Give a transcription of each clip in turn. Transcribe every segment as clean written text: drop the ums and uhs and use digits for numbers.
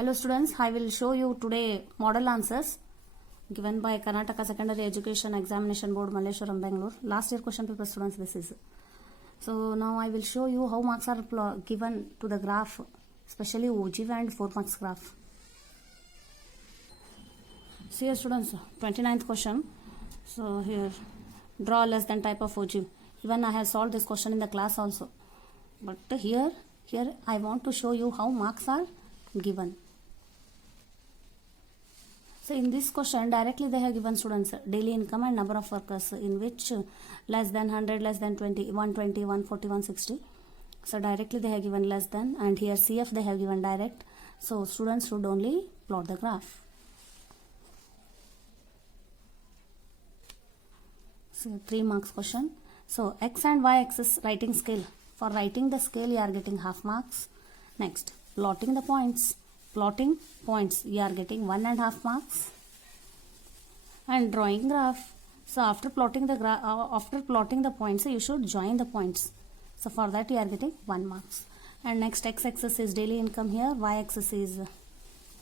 Hello students, I will show you today model answers given by Karnataka Secondary Education Examination Board, Malleshwaram, Bangalore. Last year question paper students this is. So now I will show you how marks are given to the graph, especially ogive and 4 marks graph. See here students, 29th question. So here, draw less than type of ogive. Even I have solved this question in the class also. But here I want to show you how marks are given. So in this question directly they have given students daily income and number of workers, in which less than 100, less than 20, 120, 140, 160. So directly they have given less than, and here CF they have given direct. So students should only plot the graph. So 3 marks question. So X and Y axis writing scale. For writing the scale you are getting half marks. Next, plotting the points. Plotting points you are getting 1.5 marks. And drawing graph. So after plotting the points you should join the points. So for that you are getting 1 marks. And next, X axis is daily income here. Y axis is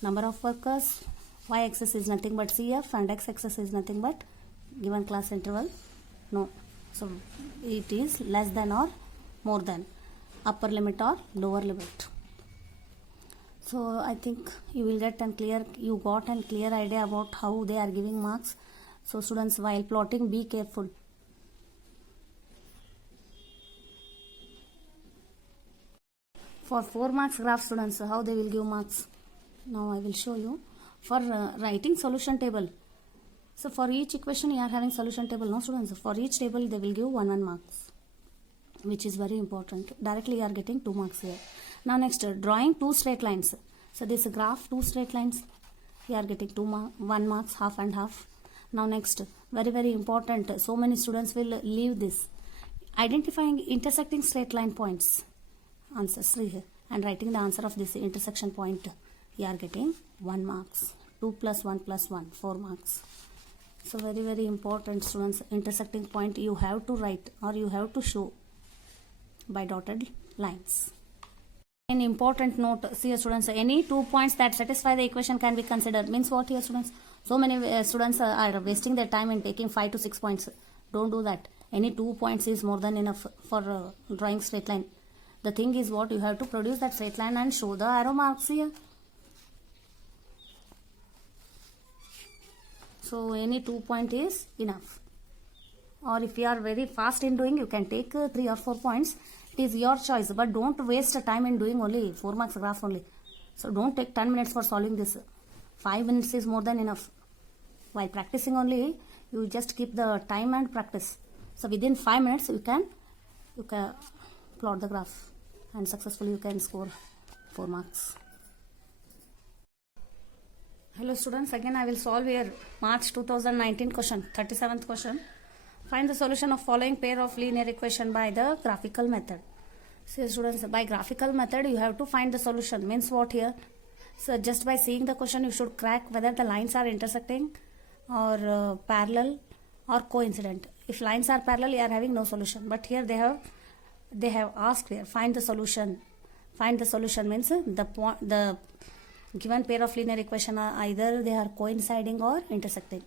number of workers. Y axis is nothing but CF, and X axis is nothing but given class interval. No. So it is less than or more than, upper limit or lower limit. So I think you got a clear idea about how they are giving marks. So students, while plotting, be careful. For 4 marks graph students, how they will give marks? Now I will show you. For writing solution table. So for each equation you are having solution table, no students. For each table they will give 1 marks, which is very important. Directly you are getting 2 marks here. Now next, drawing 2 straight lines. So this graph 2 straight lines, you are getting 1 marks, half and half. Now next, very important, so many students will leave this. Identifying intersecting straight line points, answers 3 here, and writing the answer of this intersection point, you are getting 1 marks. 2 plus 1 plus 1, 4 marks. So very important students, intersecting point you have to write or you have to show by dotted lines. An important note, see students, any 2 points that satisfy the equation can be considered. Means what here students? So many students are wasting their time in taking 5 to 6 points. Don't do that. Any 2 points is more than enough for drawing straight line. The thing is what you have to produce that straight line and show the arrow marks here. So any 2 point is enough. Or if you are very fast in doing, you can take 3 or 4 points. It is your choice, but don't waste time in doing only 4 marks graph only. So don't take 10 minutes for solving this. 5 minutes is more than enough. While practicing only, you just keep the time and practice. So within 5 minutes you can plot the graph and successfully you can score 4 marks. Hello students, again I will solve here March 2019 question, 37th question. Find the solution of following pair of linear equation by the graphical method. So students, by graphical method you have to find the solution. Means what here? So just by seeing the question you should crack whether the lines are intersecting or parallel or coincident. If lines are parallel you are having no solution. But here they have asked here, find the solution. Find the solution means the given pair of linear equation are either they are coinciding or intersecting.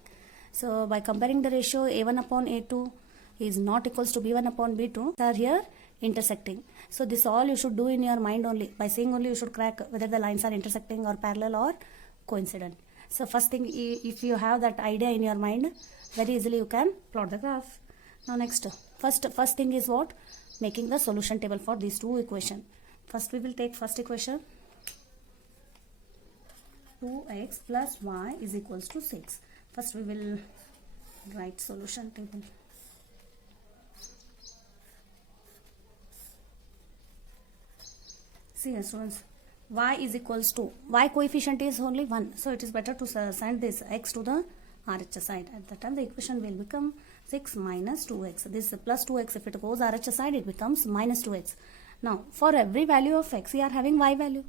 So by comparing the ratio A1 upon A2 is not equals to B1 upon B2, they are here intersecting. So this all you should do in your mind only. By seeing only you should crack whether the lines are intersecting or parallel or coincident. So first thing, if you have that idea in your mind, very easily you can plot the graph. Now next, first thing is what? Making the solution table for these 2 equations. First we will take first equation. 2x plus y is equals to 6. First we will write solution table. See here students, y is equals to, y coefficient is only 1. So it is better to send this x to the RHS side. At that time the equation will become 6 minus 2x. This plus 2x, if it goes RHS side it becomes minus 2x. Now for every value of x we are having y value.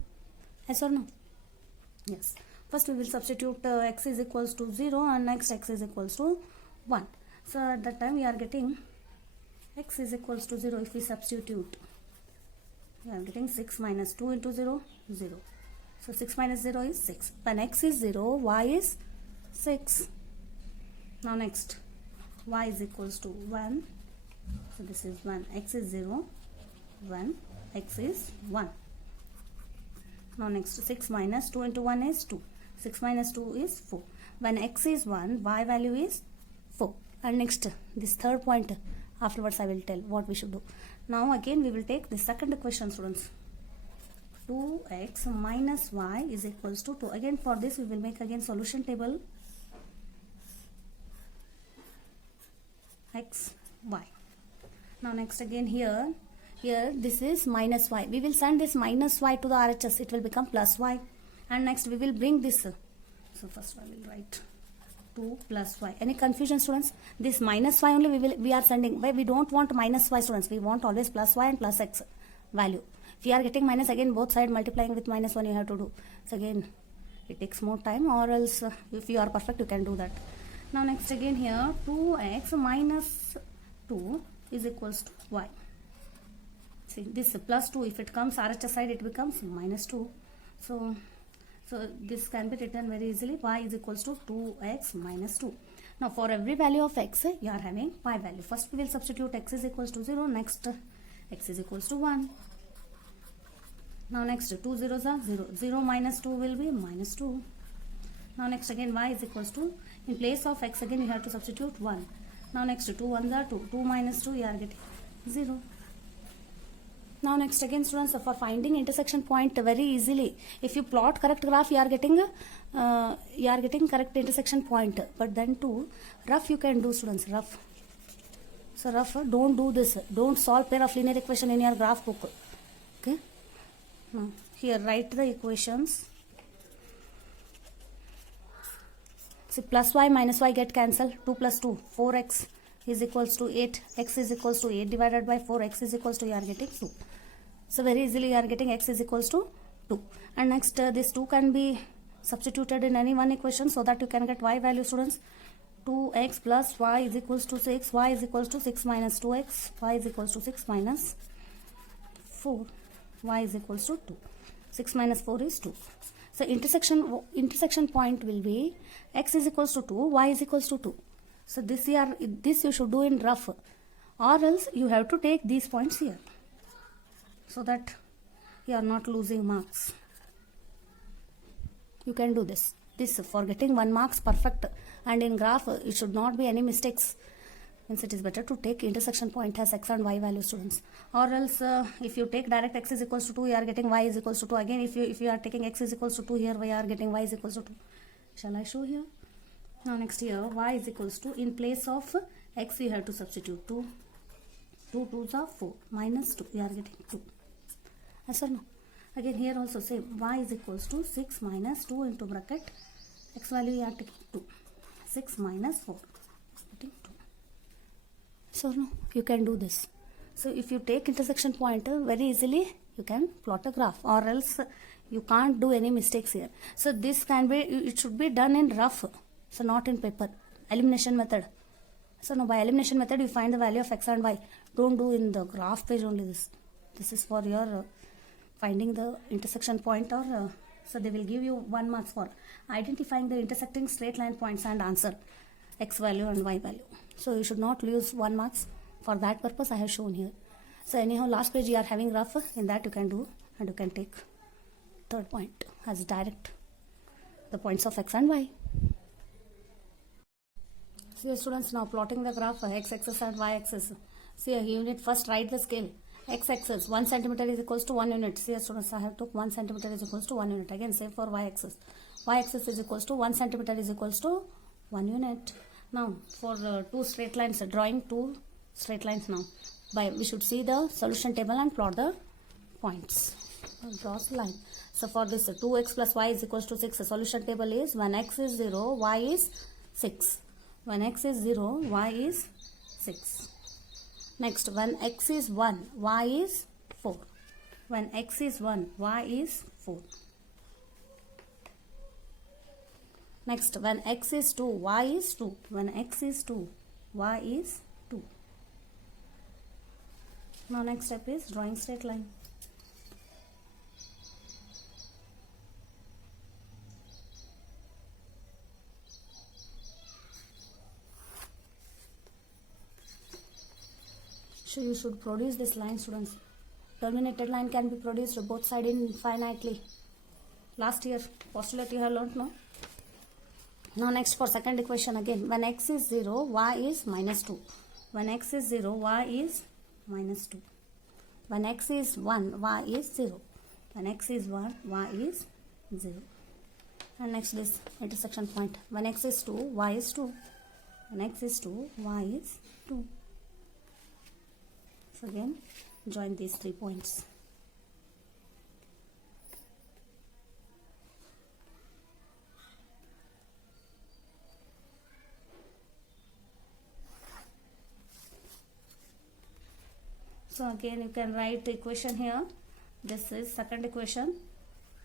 Yes or no? Yes. First we will substitute x is equals to 0 and next x is equals to 1. So at that time we are getting x is equals to 0. If we substitute, we are getting 6 minus 2 into 0, 0. So 6 minus 0 is 6. When x is 0, y is 6. Now next, y is equals to 1. So this is 1. X is 0, 1. X is 1. Now next, 6 minus 2 into 1 is 2. 6 minus 2 is 4. When x is 1, y value is 4. And next, this third point, afterwards I will tell what we should do. Now again we will take the second equation, students. 2x minus y is equals to 2. Again for this we will make again solution table. X, y. Now next again here this is minus y. We will send this minus y to the RHS. It will become plus y. And next we will bring this. So first I will write 2 plus y. Any confusion, students? This minus y only we are sending. Why we don't want minus y, students? We want always plus y and plus x value. If you are getting minus, again both side multiplying with minus 1 you have to do. So again it takes more time, or else if you are perfect you can do that. Now next again here 2x minus 2 is equals to y. See this plus 2, if it comes RHS side it becomes minus 2. So this can be written very easily. Y is equals to 2x minus 2. Now for every value of x you are having y value. First we will substitute x is equals to 0. Next x is equals to 1. Now next 2 zeros are 0. 0 minus 2 will be minus 2. Now next again y is equals to, in place of x again you have to substitute 1. Now next 2 1s are 2. 2 minus 2 you are getting 0. Now next again students, for finding intersection point very easily, if you plot correct graph you are getting correct intersection point. But then too rough you can do, students, rough. So rough, don't do this. Don't solve pair of linear equation in your graph book. Okay. Now here write the equations. See plus y minus y get cancelled. 2 plus 2, 4x is equals to 8. X is equals to 8 divided by 4. X is equals to, you are getting 2. So very easily you are getting x is equals to 2. And next this 2 can be substituted in any one equation so that you can get y value, students. 2x plus y is equals to 6. Y is equals to 6 minus 2x. Y is equals to 6 minus 4. Y is equals to 2. 6 minus 4 is 2. So intersection point will be x is equals to 2, y is equals to 2. So this you should do in rough, or else you have to take these points here so that you are not losing marks. You can do this. This for getting 1 marks perfect, and in graph it should not be any mistakes. Means it is better to take intersection point as x and y value, students. Or else if you take direct x is equals to 2, you are getting y is equals to 2. Again if you are taking x is equals to 2 here, we are getting y is equals to 2. Shall I show here? Now next here y is equals to, in place of x you have to substitute 2. 2 2s are 4 minus 2, we are getting 2. Yes or no? Again here also same, y is equals to 6 minus 2 into bracket x value you are taking 2. 6 minus 4 getting 2. So no, you can do this. So if you take intersection point very easily you can plot a graph, or else you can't do any mistakes here. So this can be, it should be done in rough, so not in paper. Elimination method. So now by elimination method you find the value of x and y. Don't do in the graph page only this. This is for your finding the intersection point, or so they will give you 1 marks for identifying the intersecting straight line points and answer x value and y value. So you should not lose 1 marks. For that purpose I have shown here. So anyhow last page you are having rough, in that you can do, and you can take third point as direct, the points of x and y. So students, now plotting the graph x axis and y axis. See you need first write the scale. X axis 1 centimeter is equals to 1 unit. See students, I have took 1 centimeter is equals to 1 unit. Again same for y axis. Y axis is equals to 1 centimeter is equals to 1 unit. Now for 2 straight lines, drawing 2 straight lines now. We should see the solution table and plot the points. Draw a line. So for this 2x plus y is equals to 6. The solution table is when x is 0, y is 6. When x is 0, y is 6. Next, when x is 1, y is 4. When x is 1, y is 4. Next, when x is 2, y is 2. When x is 2, y is 2. Now next step is drawing straight line. So you should produce this line, students. Terminated line can be produced both sides infinitely. Last year postulate you have learnt, no? Now next for second equation again. When x is 0, y is minus 2. When x is 0, y is minus 2. When x is 1, y is 0. When x is 1, y is 0. And next this intersection point. When x is 2, y is 2. When x is 2, y is 2. So again, join these 3 points. So again you can write the equation here. This is second equation,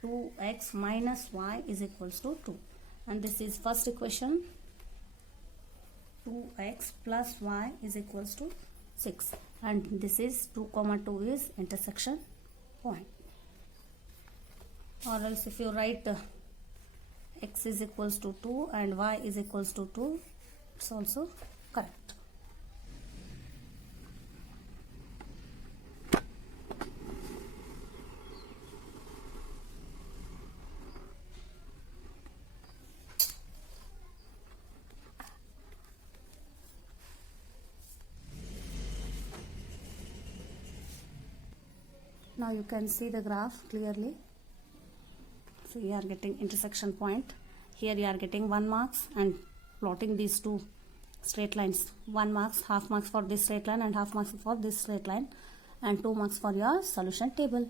2x minus y is equals to 2. And this is first equation, 2x plus y is equals to 6. And this is 2 comma 2 is intersection point. Or else if you write x is equals to 2 and y is equals to 2, it's also correct. Now you can see the graph clearly. So you are getting intersection point. Here you are getting 1 marks and plotting these two straight lines. 1 marks, half marks for this straight line and half marks for this straight line, and 2 marks for your solution table.